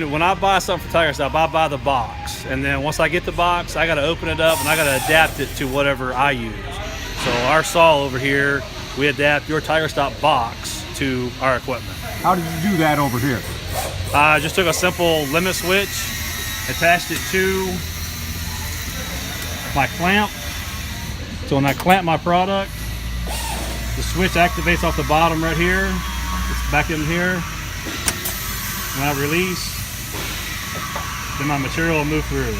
when I buy something for Tiger Stop, I buy the box, and then once I get the box, I got to open it up and I got to adapt it to whatever I use. So our saw over here, we adapt your Tiger Stop box to our equipment. How did you do that over here? I just took a simple limit switch, attached it to my clamp. So when I clamp my product, the switch activates off the bottom right here. It's back in here. When I release, then my material will move through.